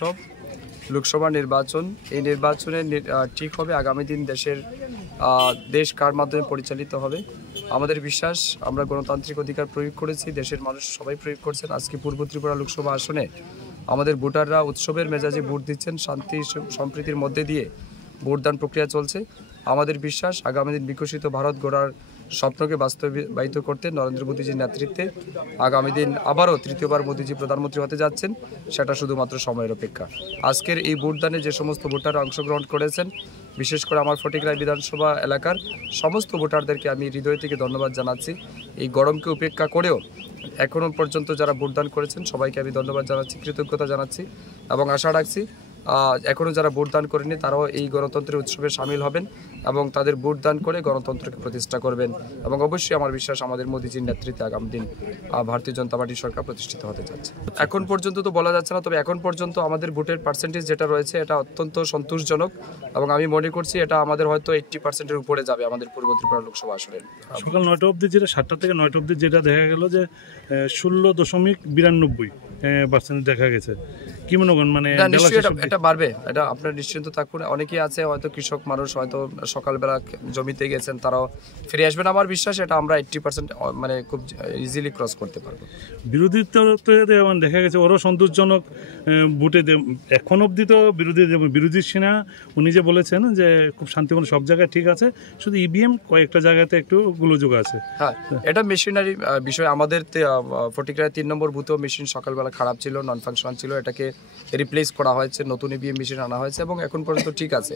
উৎসব লোকসভা নির্বাচন। এই নির্বাচনে ঠিক হবে আগামী দিন দেশ কার মাধ্যমে পরিচালিত হবে। আমাদের বিশ্বাস, আমরা গণতান্ত্রিক অধিকার প্রয়োগ করেছি, দেশের মানুষ সবাই প্রয়োগ করছেন। আজকে পূর্ব ত্রিপুরা লোকসভা আসনে আমাদের ভোটাররা উৎসবের মেজাজে ভোট দিচ্ছেন, শান্তি সম্প্রীতির মধ্যে দিয়ে ভোটদান প্রক্রিয়া চলছে। আমাদের বিশ্বাস, আগামী দিন বিকশিত ভারত গড়ার স্বপ্নকে বাস্তবায়িত করতে নরেন্দ্র মোদীজির নেতৃত্বে আগামী দিন আবারও তৃতীয়বার মোদীজি প্রধানমন্ত্রী হতে যাচ্ছেন, সেটা শুধুমাত্র সময়ের অপেক্ষা। আজকের এই ভোটদানে যে সমস্ত ভোটাররা অংশগ্রহণ করেছেন, বিশেষ করে আমার ফটিকরায় বিধানসভা এলাকার সমস্ত ভোটারদেরকে আমি হৃদয় থেকে ধন্যবাদ জানাচ্ছি। এই গরমকে উপেক্ষা করেও এখনও পর্যন্ত যারা ভোটদান করেছেন সবাইকে আমি ধন্যবাদ জানাচ্ছি, কৃতজ্ঞতা জানাচ্ছি এবং আশা রাখছি এখনও যারা ভোটদান করেনি তারাও এই গণতন্ত্রের উৎসবে সামিল হবেন এবং তাদের ভোটদান করে গণতন্ত্রকে প্রতিষ্ঠা করবেন। এবং অবশ্যই আমার বিশ্বাস, আমাদের মোদীজির নেতৃত্বে আগামী দিন ভারতীয় জনতা পার্টির সরকার প্রতিষ্ঠিত হতে যাচ্ছে। এখন পর্যন্ত তো বলা যাচ্ছে না, তবে এখন পর্যন্ত আমাদের ভোটের পার্সেন্টেজ যেটা রয়েছে এটা অত্যন্ত সন্তোষজনক এবং আমি মনে করছি এটা আমাদের হয়তো 80%-এর উপরে যাবে আমাদের পূর্ব ত্রিপুরা লোকসভা আসনে। সকাল 9টা অবধি যেটা 7টা থেকে 9টা অবধি যেটা দেখা গেল যে 16.92% দেখা গেছে। কি মনে করেন, মানে এটা বাড়বে, এটা আপনার নিশ্চিন্ত থাকুন। অনেকেই আছে হয়তো কৃষক মানুষ, হয়তো সকালবেলা জমিতে গেছেন, তারাও ফিরে আসবেন। আমার বিশ্বাস এটা আমরা 80% মানে খুব ইজিলি ক্রস করতে পারবো। বিরোধী দেখা গেছে ওরও সন্তোষজনক ভোটে এখন অবধি তো বিরোধী সেনা উনি যে বলেছেন যে খুব শান্তিপূর্ণ সব জায়গায় ঠিক আছে, শুধু ইভিএম কয়েকটা জায়গাতে একটু গোলযোগ আছে। হ্যাঁ, এটা মেশিনারি বিষয়। আমাদের ফটিকরায় 3 নম্বর বুথেও মেশিন সকালবেলা খারাপ ছিল, নন ফাংশনাল ছিল, এটাকে রিপ্লেস করা হয়েছে, নতুন ইভিএম মেশিন আনা হয়েছে এবং এখন পর্যন্ত ঠিক আছে।